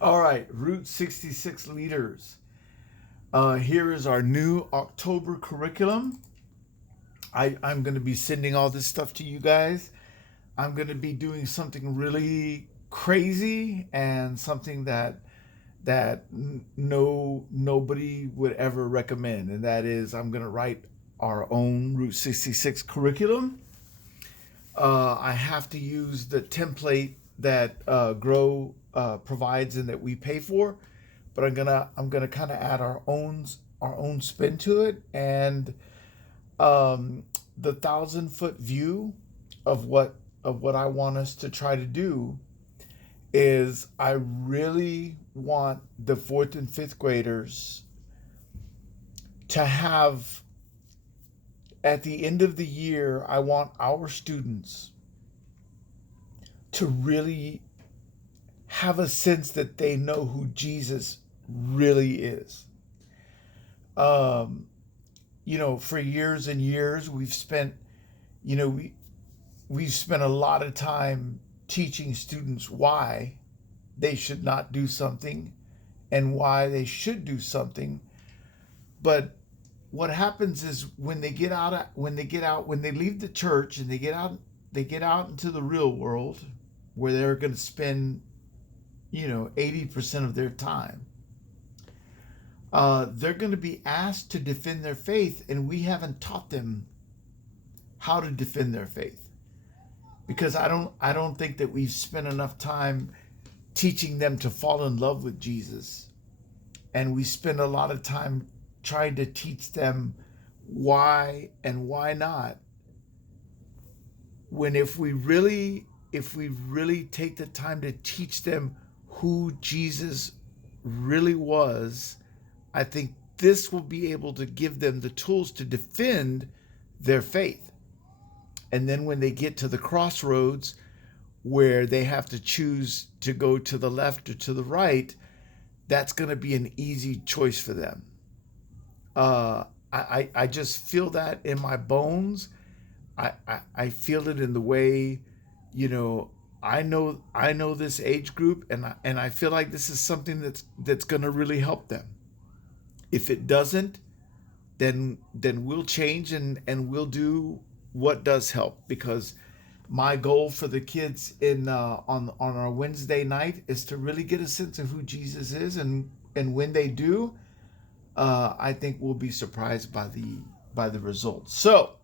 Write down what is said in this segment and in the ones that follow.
All right, Route 66 leaders. Here is our new October curriculum. I'm going to be sending all this stuff to you guys. I'm going to be doing something really crazy and something that nobody would ever recommend, and that is I'm going to write our own Route 66 curriculum. I have to use the template that Grow provides and that we pay for, but I'm gonna kind of add our own spin to it, and the 1,000 foot view of what I want us to try to do is I really want the fourth and fifth graders to have, at the end of the year, I want our students to really have a sense that they know who Jesus really is. Um, for years and years, you know, we, we've spent a lot of time teaching students why they should not do something and why they should do something. But what happens is when they leave the church and they get out into the real world where they're going to spend 80% of their time, they're going to be asked to defend their faith, and we haven't taught them how to defend their faith, because I don't think that we've spent enough time teaching them to fall in love with Jesus, and we spend a lot of time trying to teach them why and why not, when if we really take the time to teach them who Jesus really was, I think this will be able to give them the tools to defend their faith. And then when they get to the crossroads where they have to choose to go to the left or to the right, that's going to be an easy choice for them. I just feel that in my bones. I feel it in the way, you know, I know this age group, and I feel like this is something that's going to really help them. If it doesn't, then we'll change, and we'll do what does help, because my goal for the kids in on our Wednesday night is to really get a sense of who Jesus is, and when they do, I think we'll be surprised by the results. So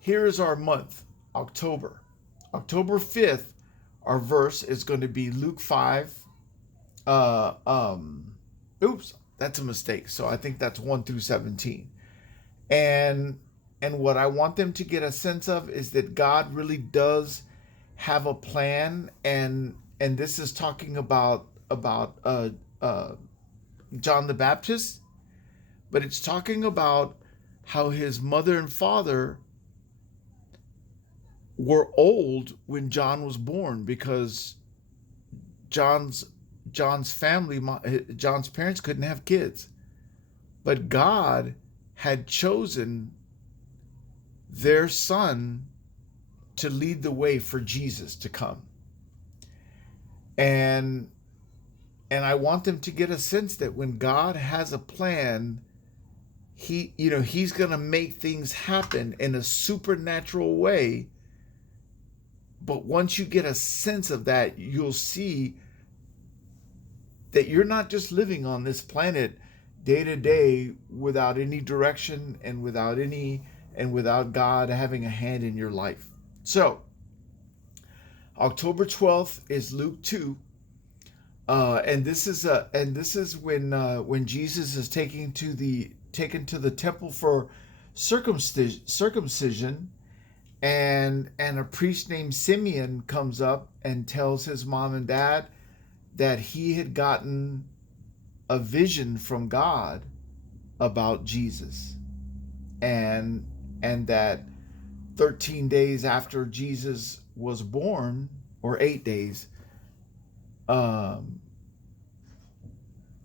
here is our month, October. October 5th, our verse is going to be Luke 5. Uh, um, Oops, that's a mistake. So I think that's 1 through 17. And and what I want them to get a sense of is that God really does have a plan, and this is talking about John the Baptist, but it's talking about how his mother and father were old when John was born, because John's John's family, John's parents couldn't have kids, but God had chosen their son to lead the way for Jesus to come. And I want them to get a sense that when God has a plan, he's going to make things happen in a supernatural way. But once you get a sense of that, you'll see that you're not just living on this planet day to day without any direction and without God having a hand in your life. So, October 12th is Luke 2. And this is when Jesus is taken to the temple for circumcision, and a priest named Simeon comes up and tells his mom and dad that he had gotten a vision from God about Jesus, and that 13 days after Jesus was born, or 8 days, um,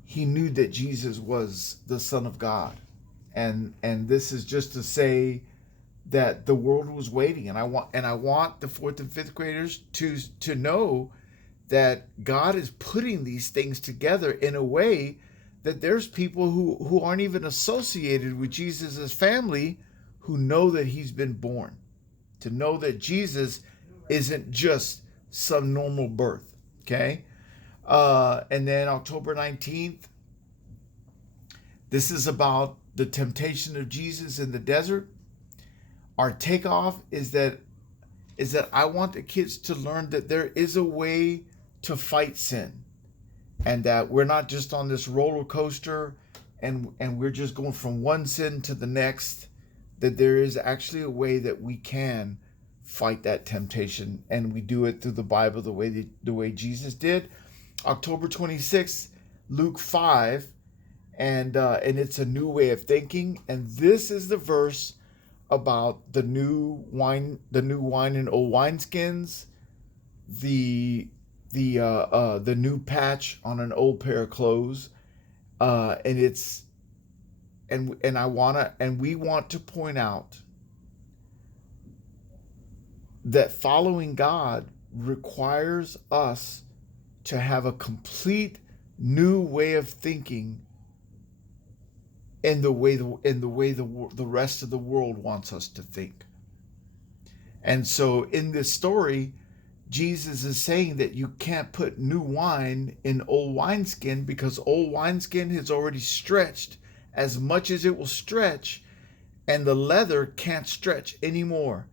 he knew that Jesus was the Son of God. And this is just to say that the world was waiting, and I want the fourth and fifth graders to know that God is putting these things together in a way that there's people who aren't even associated with Jesus' family who know that he's been born, to know that Jesus isn't just some normal birth. Okay. And then October 19th, this is about the temptation of Jesus in the desert. Our takeoff is that I want the kids to learn that there is a way to fight sin, and that we're not just on this roller coaster and we're just going from one sin to the next, that there is actually a way that we can fight that temptation, and we do it through the Bible the way Jesus did. October 26th, Luke 5, and it's a new way of thinking, and this is the verse about the new wine in old wineskins, the new patch on an old pair of clothes, and it's and we want to point out that following God requires us to have a complete new way of thinking in the way the rest of the world wants us to think. And so in this story, Jesus is saying that you can't put new wine in old wineskin, because old wineskin has already stretched as much as it will stretch, and the leather can't stretch anymore.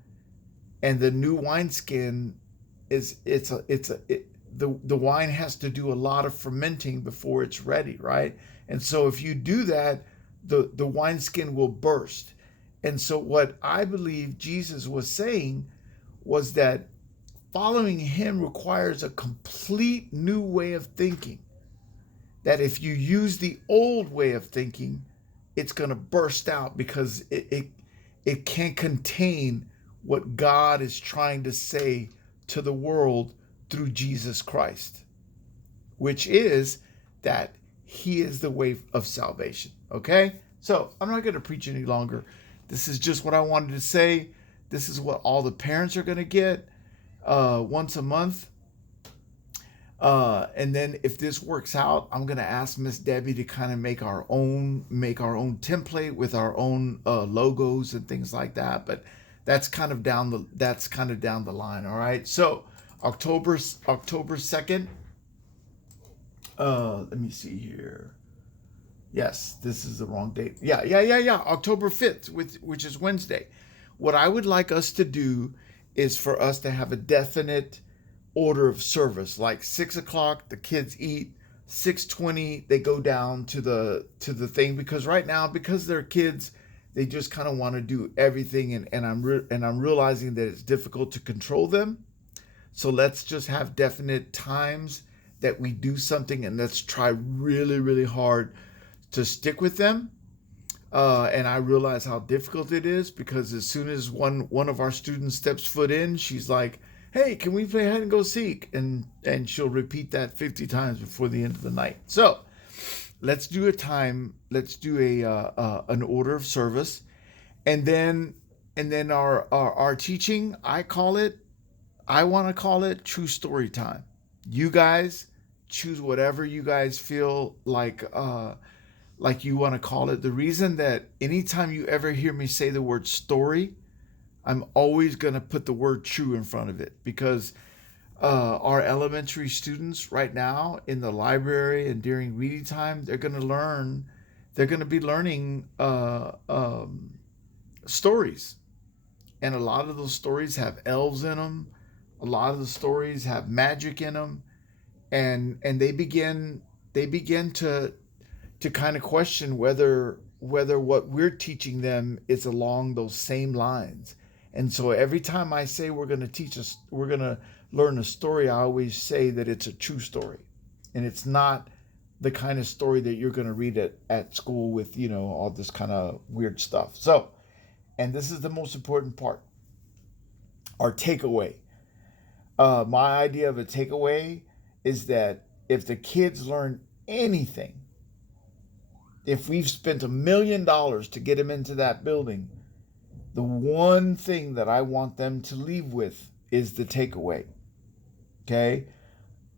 And the new wineskin the wine has to do a lot of fermenting before it's ready, right? And so if you do that, the wineskin will burst. And so what I believe Jesus was saying was that following him requires a complete new way of thinking. That if you use the old way of thinking, it's going to burst out, because it can't contain what God is trying to say to the world through Jesus Christ, which is that he is the way of salvation. Okay? So I'm not going to preach any longer. This is just what I wanted to say. This is what all the parents are going to get once a month. And then if this works out, I'm going to ask Miss Debbie to kind of make our own template with our own logos and things like that. But that's kind of down the line. All right. So October 2nd. Let me see here. Yes, this is the wrong date. Yeah. October 5th, which is Wednesday. What I would like us to do is for us to have a definite order of service, like 6 o'clock, the kids eat, 6:20, they go down to the thing, because right now, because they're kids, they just kind of want to do everything, and I'm realizing that it's difficult to control them. So let's just have definite times that we do something, and let's try really, really hard to stick with them. And I realize how difficult it is, because as soon as one of our students steps foot in, she's like, "Hey, can we play hide and go seek?" And she'll repeat that 50 times before the end of the night. So let's do a time. Let's do an order of service, and then our teaching. I want to call it true story time. You guys choose whatever you guys feel like you want to call it. The reason that anytime you ever hear me say the word story, I'm always going to put the word true in front of it, because our elementary students right now in the library and during reading time, they're going to be learning stories. And a lot of those stories have elves in them. A lot of the stories have magic in them. And they begin to kind of question whether what we're teaching them is along those same lines. And so every time I say we're going to learn a story, I always say that it's a true story, and it's not the kind of story that you're going to read at school with, all this kind of weird stuff. So, and this is the most important part, our takeaway. My idea of a takeaway is that if the kids learn anything, if we've spent $1 million to get them into that building, the one thing that I want them to leave with is the takeaway. Okay?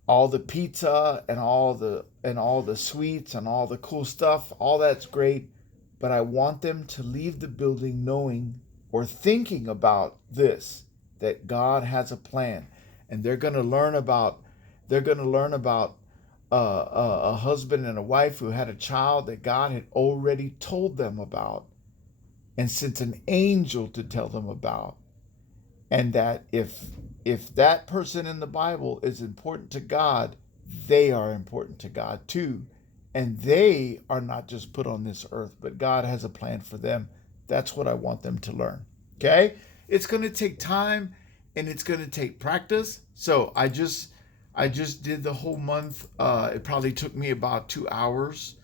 all the pizza and all the sweets and all the cool stuff, all that's great, but I want them to leave the building knowing or thinking about this, that God has a plan, and they're going to learn about a husband and a wife who had a child that God had already told them about and sent an angel to tell them about, and that if that person in the Bible is important to God, they are important to God too. And they are not just put on this earth, but God has a plan for them. That's what I want them to learn. Okay? It's going to take time and it's going to take practice. So I just did the whole month. It probably took me about 2 hours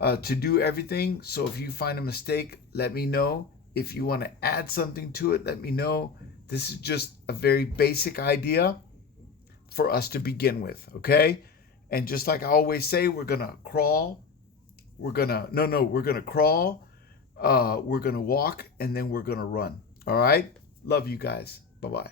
to do everything. So if you find a mistake, let me know. If you want to add something to it, let me know. This is just a very basic idea for us to begin with, okay? And just like I always say, we're gonna crawl. We're gonna no, we're gonna crawl. We're gonna walk, and then we're gonna run. All right. Love you guys. Bye bye.